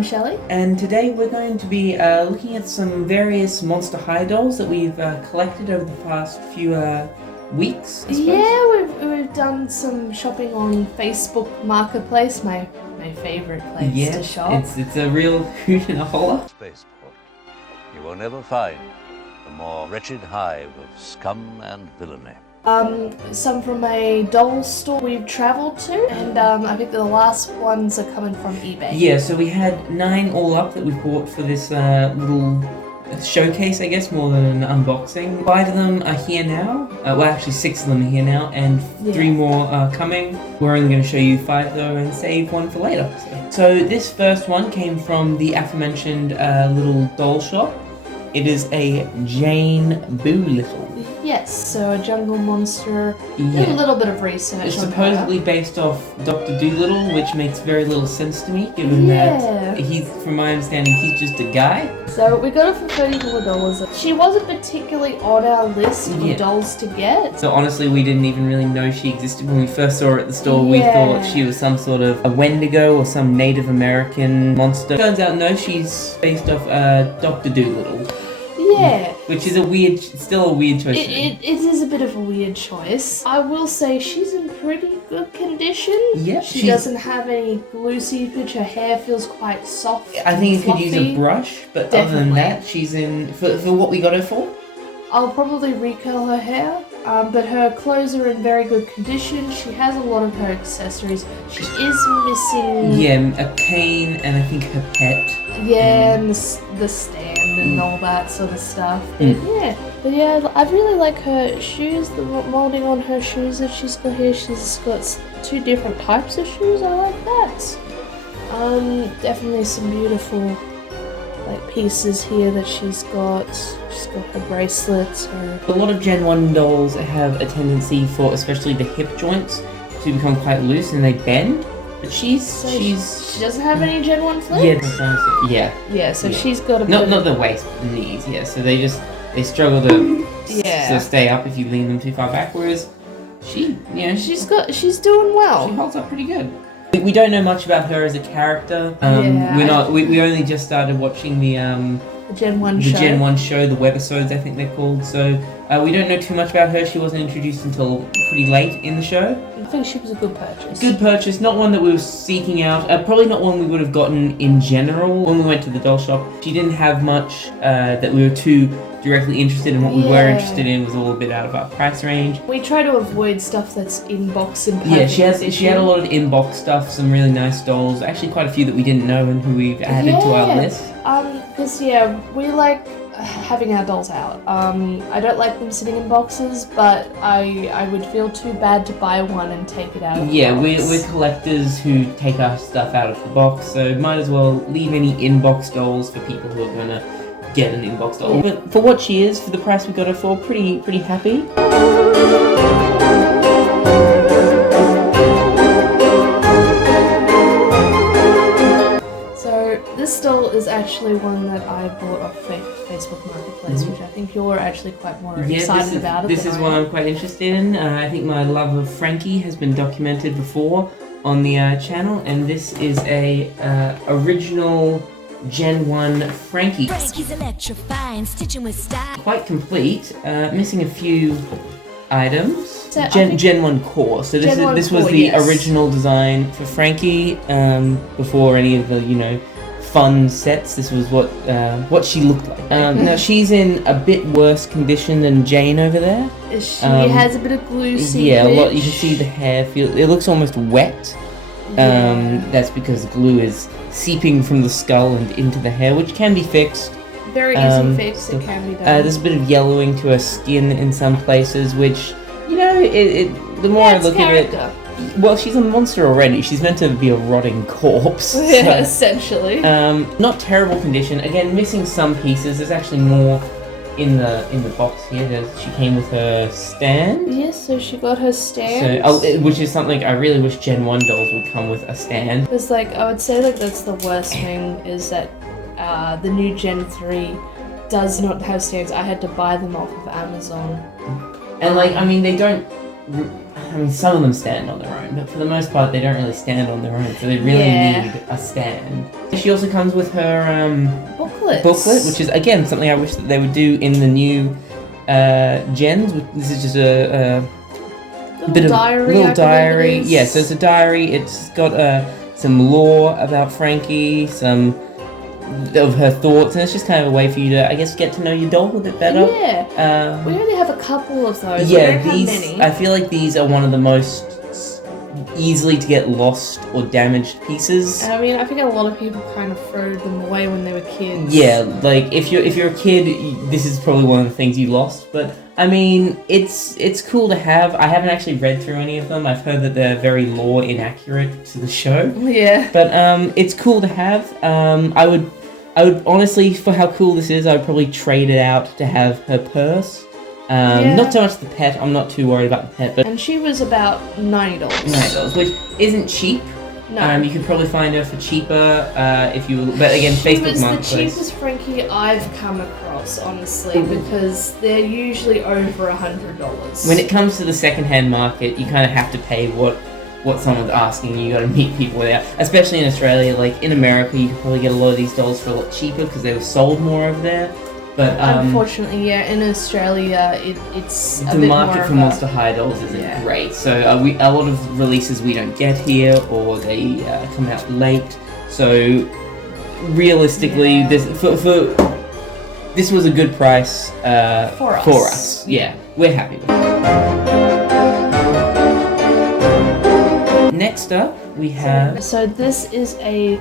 I'm Shelley. And today we're going to be looking at some various Monster High dolls that we've collected over the past few weeks, I suppose. Yeah, we've done some shopping on Facebook Marketplace, my favourite place to shop. It's a real hoot and a holler. Spaceport. You will never find a more wretched hive of scum and villainy. Some from a doll store we've travelled to, and I think the last ones are coming from eBay. Yeah, so we had 9 all up that we bought for this little showcase, I guess, more than an unboxing. 5 of them are here now. Well, actually 6 of them are here now, and 3 more are coming. We're only going to show you 5 though and save 1 for later. So this first one came from the aforementioned little doll shop. It is a Jane Boolittle. Yes, so a jungle monster. Did a little bit of research. It's on supposedly her. based off Dr. Dolittle, which makes very little sense to me, given that he's, from my understanding, he's just a guy. So we got it for $34. She wasn't particularly on our list of dolls to get. So honestly, we didn't even really know she existed when we first saw her at the store. We thought she was some sort of a Wendigo or some Native American monster. Turns out, no, she's based off Dr. Dolittle. Yeah. Which is still a weird choice. It is a bit of a weird choice. I will say she's in pretty good condition. Yep. She doesn't have any glue seepage. Her hair feels quite soft. I think you could use fluffy. a brush, but Definitely. other than that, she's in, for what we got her for. I'll probably recurl her hair, but her clothes are in very good condition. She has a lot of her accessories. She is missing... Yeah, a cane and I think her pet. Yeah, and the stand and all that sort of stuff. But yeah, I really like her shoes, the moulding on her shoes that she's got here. She's got 2 different types of shoes. I like that. Definitely some beautiful pieces here that she's got. She's got her bracelets. A lot of Gen 1 dolls have a tendency for, especially the hip joints, to become quite loose and they bend. But she doesn't have any Gen 1 flips? Yeah, so she's got a not the waist, the knees, so they struggle to stay up if you lean them too far back, whereas she's doing well. She holds up pretty good. We don't know much about her as a character. We only just started watching the Gen 1 show. The Gen 1 show, the webisodes I think they're called, so we don't know too much about her. She wasn't introduced until pretty late in the show. I think she was a good purchase. Good purchase, not one that we were seeking out, probably not one we would have gotten in general when we went to the doll shop. She didn't have much that we were too directly interested in. What we were interested in was all a bit out of our price range. We try to avoid stuff that's in-box and she had a lot of in-box stuff, some really nice dolls, actually quite a few that we didn't know and who we've added to our list. Because we like having our dolls out. I don't like them sitting in boxes, but I would feel too bad to buy one and take it out of the box. We're collectors who take our stuff out of the box, so might as well leave any in-box dolls for people who are going to get an in-box doll. But for what she is, for the price we got her for, pretty happy. This doll is actually one that I bought off Facebook Marketplace, which I think you're actually quite more excited about. This is one I'm quite interested in. I think my love of Frankie has been documented before on the channel, and this is a original Gen 1 Frankie. Frankie's electrifying, stitching with style. Quite complete, missing a few items. So Gen 1 core. So this was the original design for Frankie before any of the fun sets. This was what she looked like. Now she's in a bit worse condition than Jane over there. She has a bit of glue seepage. Yeah, a lot. You can see the hair. It looks almost wet. That's because glue is seeping from the skull and into the hair, which can be fixed. Very easy fix. It can be done. There's a bit of yellowing to her skin in some places, which the more I look at it. Well, she's a monster already. She's meant to be a rotting corpse. Essentially. Not terrible condition. Again, missing some pieces. There's actually more in the box here. She came with her stand. Yes, so she got her stand. Which is something I really wish Gen 1 dolls would come with a stand. Because I would say that's the worst thing is that the new Gen 3 does not have stands. I had to buy them off of Amazon. And they don't I mean, some of them stand on their own, but for the most part, they don't really stand on their own, so they really need a stand. She also comes with her booklet, which is, again, something I wish that they would do in the new gens. This is just a little diary. Yeah, so it's a diary. It's got some lore about Frankie, some of her thoughts, and it's just kind of a way for you to, I guess, get to know your doll a bit better. Yeah. We only have a couple of those. Yeah, we don't these. have many. I feel like these are one of the most easily to get lost or damaged pieces. I mean, I think a lot of people kind of throw them away when they were kids. Yeah, like if you're a kid, this is probably one of the things you lost. But I mean, it's cool to have. I haven't actually read through any of them. I've heard that they're very lore inaccurate to the show. Yeah. But it's cool to have. I would honestly, for how cool this is, I would probably trade it out to have her purse. Not so much the pet. I'm not too worried about the pet, but and she was about $90. $90, which isn't cheap. No. You could probably find her for cheaper if you. But again, Facebook Marketplace. She was the cheapest Frankie I've come across, honestly, because they're usually over $100. When it comes to the second-hand market, you kind of have to pay what someone's asking. You got to meet people there, especially in Australia. Like in America, you could probably get a lot of these dolls for a lot cheaper because they were sold more over there. But unfortunately, yeah, in Australia, it's a the bit market more for Monster High dolls isn't great. So a lot of releases we don't get here, or they come out late. So realistically, this this was a good price for us. Yeah, we're happy with it. Next up, we have. So this is a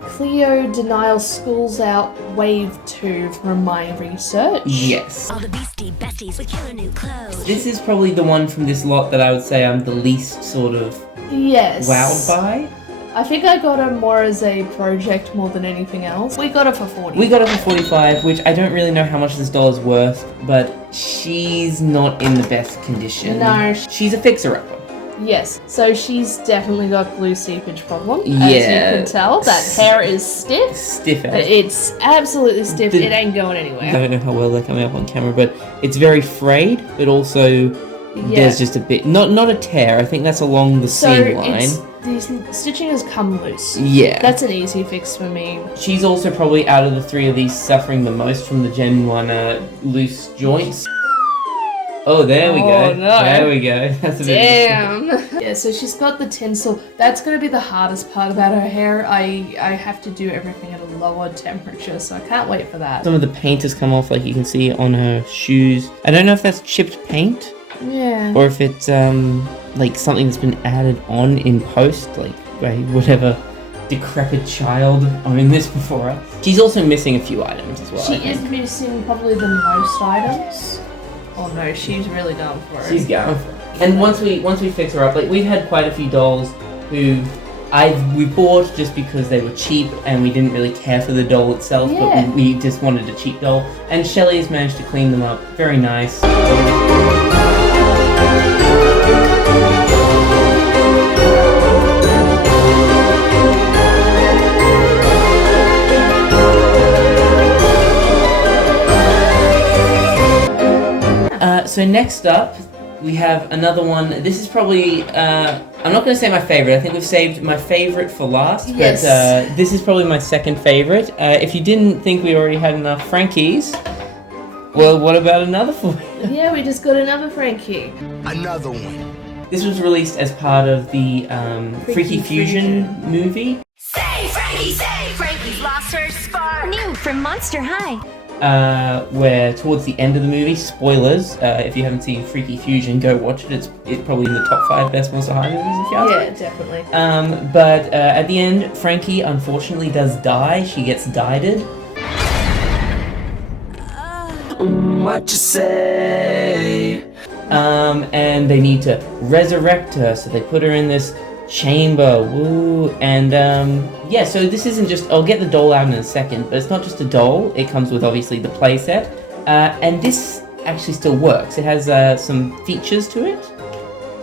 Cleo Denial Schools Out Wave 2 from my research. Yes. All the beastie besties with killer new clothes. This is probably the one from this lot that I would say I'm the least sort of wowed by. I think I got her more as a project more than anything else. We got her for 40. We got her for 45, which I don't really know how much this doll is worth, but she's not in the best condition. No. She's a fixer-upper. Yes, so she's definitely got glue seepage problem. As Yeah. you can tell, that hair is stiff. Stiff as. It's absolutely stiff. It ain't going anywhere. I don't know how well they're coming up on camera, but it's very frayed, but also there's just a bit, not a tear. I think that's along the seam line. The stitching has come loose. Yeah. That's an easy fix for me. She's also probably out of the three of these suffering the most from the Gen 1 loose joints. Oh, there we go. No. There we go. That's a bit. Damn. Yeah, so she's got the tinsel. That's going to be the hardest part about her hair. I have to do everything at a lower temperature, so I can't wait for that. Some of the paint has come off, like you can see on her shoes. I don't know if that's chipped paint. Yeah. Or if it's like something that's been added on in post, like by whatever decrepit child owned this before us. She's also missing a few items as well. She is missing probably the most items. Oh no, she's really done for it. She's going for it. And once we fix her up, like we've had quite a few dolls who we bought just because they were cheap and we didn't really care for the doll itself, but we just wanted a cheap doll. And Shelley has managed to clean them up. Very nice. So next up, we have another one. This is probably, I'm not going to say my favorite. I think we've saved my favorite for last. Yes. But this is probably my second favorite. If you didn't think we already had enough Frankies, well, what about another for you? Yeah, we just got another Frankie. Another one. This was released as part of the Freaky Fusion movie. Say, Frankie, say! Frankie's lost her spark. New from Monster High. Where towards the end of the movie, spoilers, if you haven't seen Freaky Fusion, go watch it. It's probably in the top 5 best Monster High movies if you ask me. Yeah, definitely. But at the end, Frankie unfortunately does die. She gets dyed. What you say? And they need to resurrect her, so they put her in this chamber. Woo! And yeah, so this isn't just. I'll get the doll out in a second, but it's not just a doll. It comes with obviously the playset, and this actually still works. It has some features to it.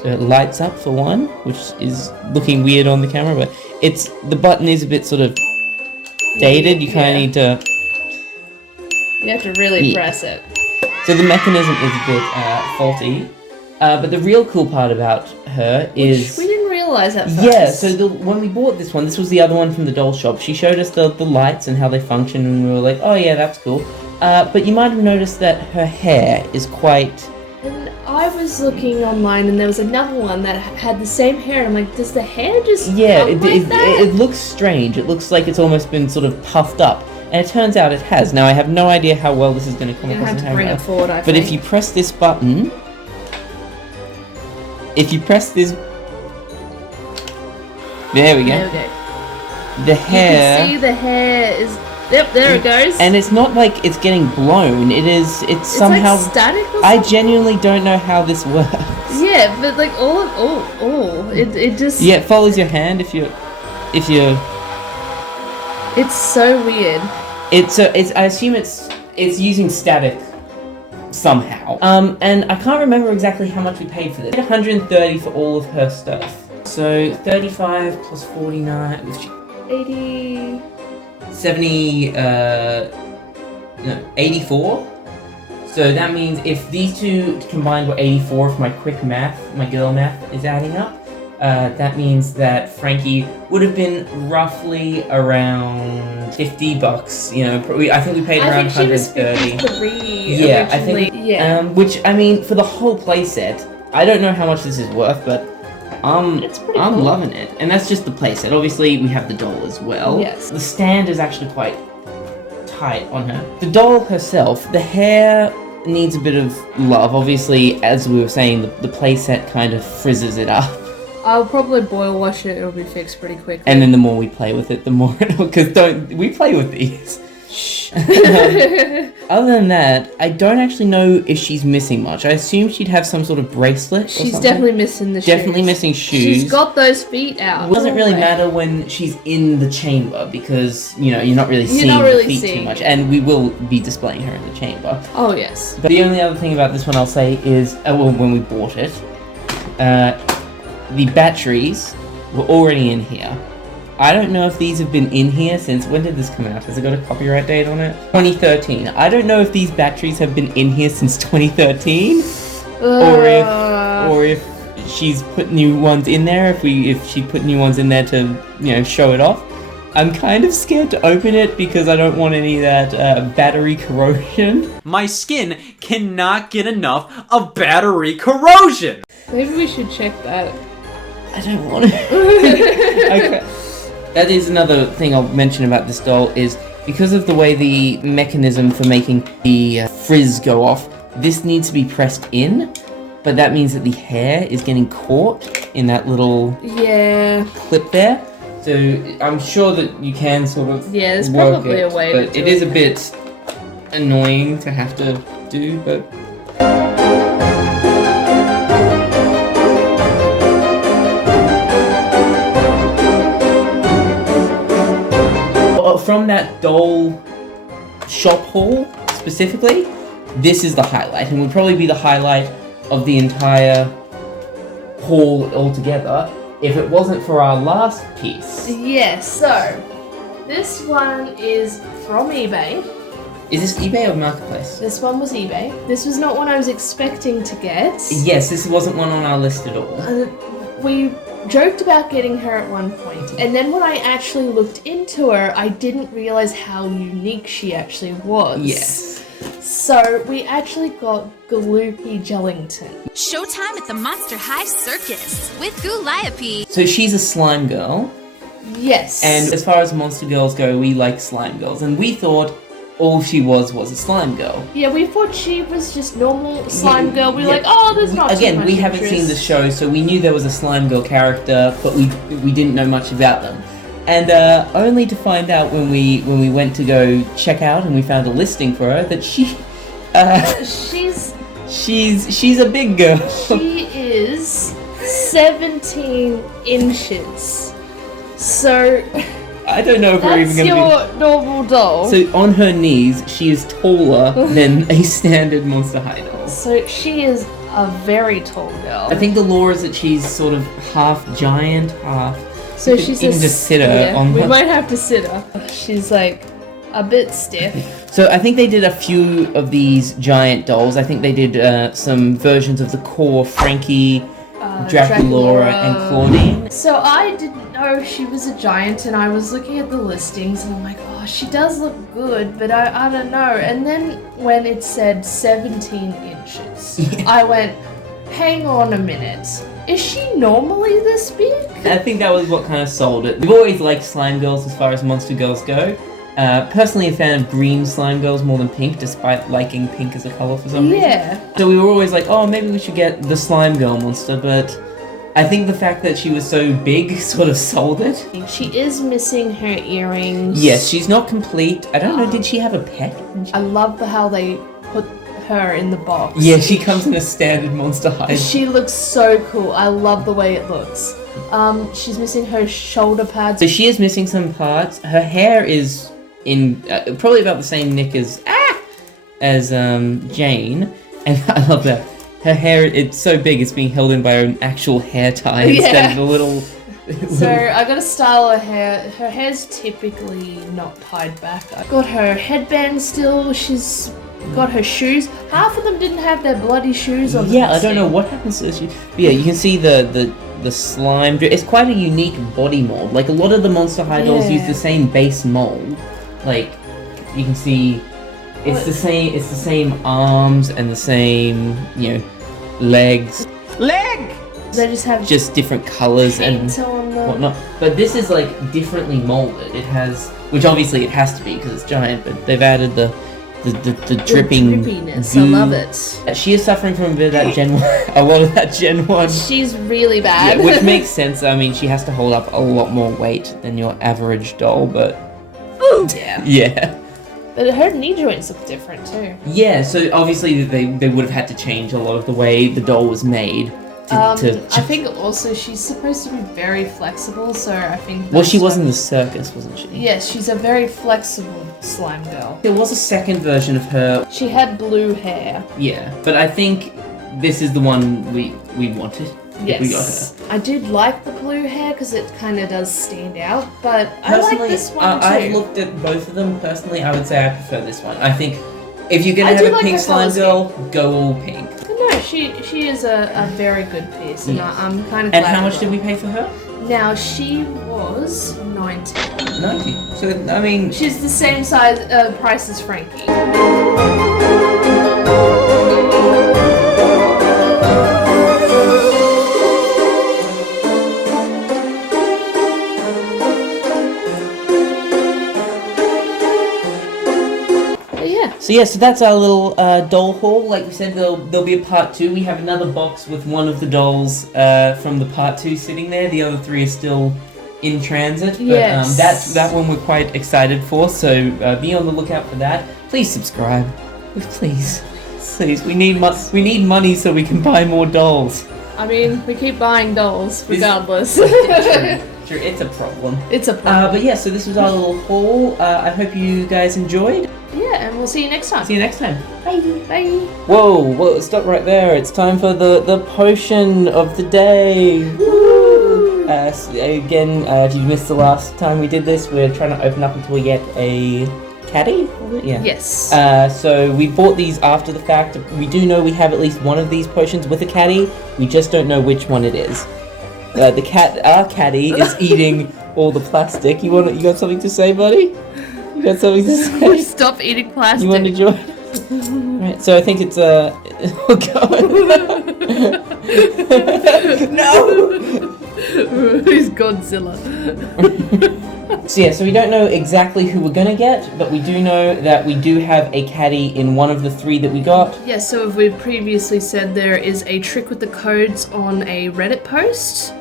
So it lights up for one, which is looking weird on the camera, but the button is a bit sort of dated. You kind of need to. You have to really press it. So the mechanism is a bit faulty. But the real cool part about her is... Which we didn't realise at first. Yeah, so when we bought this one, this was the other one from the doll shop. She showed us the lights and how they function, and we were like, oh yeah, that's cool. But you might have noticed that her hair is quite... And I was looking online, and there was another one that had the same hair. I'm like, does the hair just come like that? It looks strange. It looks like it's almost been sort of puffed up. And it turns out it has. Now, I have no idea how well this is going to come across. You're going to have to bring it forward, I think. But if you press this button... If you press this... There we go. There we go. The hair... You can see the hair is... Yep, there it goes. And it's not like it's getting blown. It's somehow... like static or something? I genuinely don't know how this works. Yeah, but like it just... Yeah, it follows your hand if you're... It's so weird. I assume it's using static somehow. And I can't remember exactly how much we paid for this. 130 for all of her stuff. So 35 plus 49, 80... 84. So that means if these two combined were 84, if my quick math, my girl math is adding up, that means that Frankie would have been roughly around $50. You know, I think we paid around 130. Yeah, I think. Yeah. Which I mean, for the whole playset, I don't know how much this is worth, but it's pretty I'm cool. loving it. And that's just the playset. Obviously, we have the doll as well. Yes. The stand is actually quite tight on her. The doll herself, the hair needs a bit of love. Obviously, as we were saying, the playset kind of frizzes it up. I'll probably boil wash it. It'll be fixed pretty quickly. And then the more we play with it, the more it'll... Because we play with these. Shh. Other than that, I don't actually know if she's missing much. I assume she'd have some sort of bracelet. She's definitely missing the shoes. Definitely missing shoes. She's got those feet out. It doesn't really matter when she's in the chamber because, you know, you're not really seeing the feet too much. And we will be displaying her in the chamber. Oh, yes. But the only other thing about this one I'll say is, well, when we bought it, the batteries were already in here. I don't know if these have been in here since... When did this come out? Has it got a copyright date on it? 2013. I don't know if these batteries have been in here since 2013. Or if she's put new ones in there. If she put new ones in there to, you know, show it off. I'm kind of scared to open it because I don't want any of that battery corrosion. My skin cannot get enough of battery corrosion! Maybe we should check that. I don't want to. Okay. That is another thing I'll mention about this doll is because of the way the mechanism for making the frizz go off, this needs to be pressed in, but that means that the hair is getting caught in that little clip there. So I'm sure that you can sort of there's work probably it, a way but to do it is a it. bit annoying to have to do, but... From that doll shop haul specifically, this is the highlight, and would probably be the highlight of the entire haul altogether if it wasn't for our last piece. Yes, so this one is from eBay. Is this eBay or Marketplace? This one was eBay. This was not one I was expecting to get. Yes, this wasn't one on our list at all. We joked about getting her at one point, and then when I actually looked into her, I didn't realize how unique she actually was. Yes. So we actually got Galoopy Jellington. Showtime at the Monster High Circus with Galliope. So she's a slime girl, Yes. and as far as monster girls go, we like slime girls, and we thought all she was a slime girl. Yeah, we thought she was just normal slime Yeah, girl. We were yeah. like, oh, there's not too Again, much we haven't interest. seen the show, so we knew there was a slime girl character, but we didn't know much about them. And only to find out when we went to go check out and we found a listing for her that she's a big girl. She is 17 inches. So I don't know if we're even that's going to your normal doll. be... So on her knees, she is taller than a standard Monster High doll. So she is a very tall girl. I think the lore is that she's sort of half giant, half... So you could she's even a just sit her on we one. might have to sit her. She's like a bit stiff. So I think they did a few of these giant dolls. I think they did some versions of the core Frankie, Draculaura, and Claudine. So I didn't know she was a giant, and I was looking at the listings, and I'm like, oh, she does look good, but I don't know. And then when it said 17 inches, I went, hang on a minute. Is she normally this big? I think that was what kind of sold it. We've always liked slime girls as far as monster girls go. Personally a fan of green slime girls more than pink, despite liking pink as a colour for some reason. Yeah. So we were always like, oh, maybe we should get the slime girl monster, but I think the fact that she was so big sort of sold it. She is missing her earrings. Yes, she's not complete. I don't know, did she have a pet? I love how they put her in the box. Yeah, she comes in a standard monster hide. She looks so cool. I love the way it looks. She's missing her shoulder pads. So she is missing some parts. Her hair is in probably about the same nick as Jane, and I love that. Her hair, it's so big, it's being held in by an actual hair tie instead of a little... So I gotta style her hair. Her hair's typically not tied back. I got her headband still. She's got her shoes. Half of them didn't have their bloody shoes on. Yeah, I don't know what happens to the shoes. But yeah, you can see the slime. It's quite a unique body mold. Like a lot of the Monster High dolls use the same base mold. Like you can see, it's the same. It's the same arms and the same, legs. They just have Different colors and on them. whatnot. But this is like differently molded. It has, which obviously it has to be because it's giant. But they've added the dripping drippiness. goo. I love it. She is suffering from a bit of that Gen 1, a lot of that Gen 1. She's really bad. Yeah, which makes sense. I mean, she has to hold up a lot more weight than your average doll, but yeah. But her knee joints look different too. Yeah, so obviously they would have had to change a lot of the way the doll was made. I think also she's supposed to be very flexible, so I think. Well, she was in the circus, wasn't she? Yes, she's a very flexible slime girl. There was a second version of her. She had blue hair. Yeah, but I think this is the one we wanted. Yes. We got her. I did like the blue hair because it kind of does stand out, but I like Personally, this one too. I've looked at both of them. Personally, I would say I prefer this one. I think if you're gonna I do have a like pink her slime colour girl, go all pink. No, she is a very good piece, and Yes. I'm kind of. And how much did we pay for her? Now she was 90. 90. So I mean, She's the same size price as Frankie. So that's our little doll haul. Like we said, there'll be a part 2. We have another box with one of the dolls from the part 2 sitting there. The other 3 are still in transit. But Yes. that one we're quite excited for. So be on the lookout for that. Please subscribe. Please. We need money so we can buy more dolls. I mean, we keep buying dolls regardless. Sure, it's a problem. It's a problem. But yeah, so this was our little haul. I hope you guys enjoyed. Yeah, and we'll see you next time. See you next time. Bye. Bye. Whoa, stop right there. It's time for the potion of the day. Woo! Again, if you missed the last time we did this, we're trying to open up until we get a caddy? Yeah. Yes. So we bought these after the fact. We do know we have at least one of these potions with a caddy. We just don't know which one it is. Our caddy is eating all the plastic. You got something to say, buddy? You got something to say? Stop eating plastic. You want to join? Right, so I think it's oh god. No! Who's Godzilla? So yeah, so we don't know exactly who we're gonna get, but we do know that we do have a caddy in one of the 3 that we got. Yeah, so as we previously said, there is a trick with the codes on a Reddit post.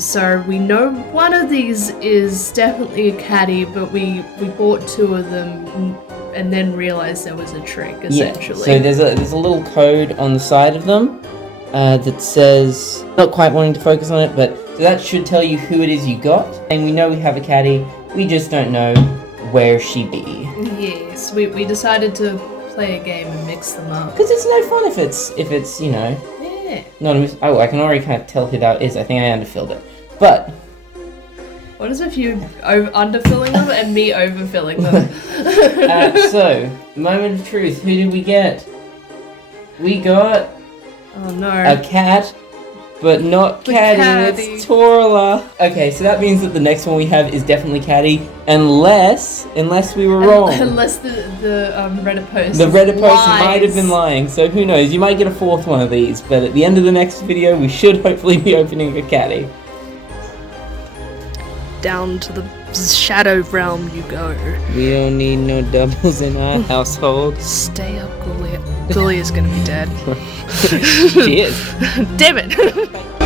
So we know one of these is definitely a caddy, but we bought 2 of them and then realized there was a trick, essentially. Yeah, so there's a little code on the side of them that says, not quite wanting to focus on it, but so that should tell you who it is you got. And we know we have a caddy, we just don't know where she be. Yes, we decided to play a game and mix them up. Because it's no fun if it's Yeah. not a I can already kind of tell who that is. I think I underfilled it. But What is with you underfilling them and me overfilling them? So, moment of truth. Who did we get? We got Oh no. a cat, but not The Caddy. Caddy. It's Torla. Okay, so that means that the next one we have is definitely Caddy, unless we were wrong. Unless the Reddit post. The Reddit post lies. might have been lying, so who knows? You might get a fourth one of these, but at the end of the next video, we should hopefully be opening a Caddy. Down to the shadow realm you go. We don't need no doubles in our household. Stay up, Gully. Gully is gonna be dead. She is. Damn it!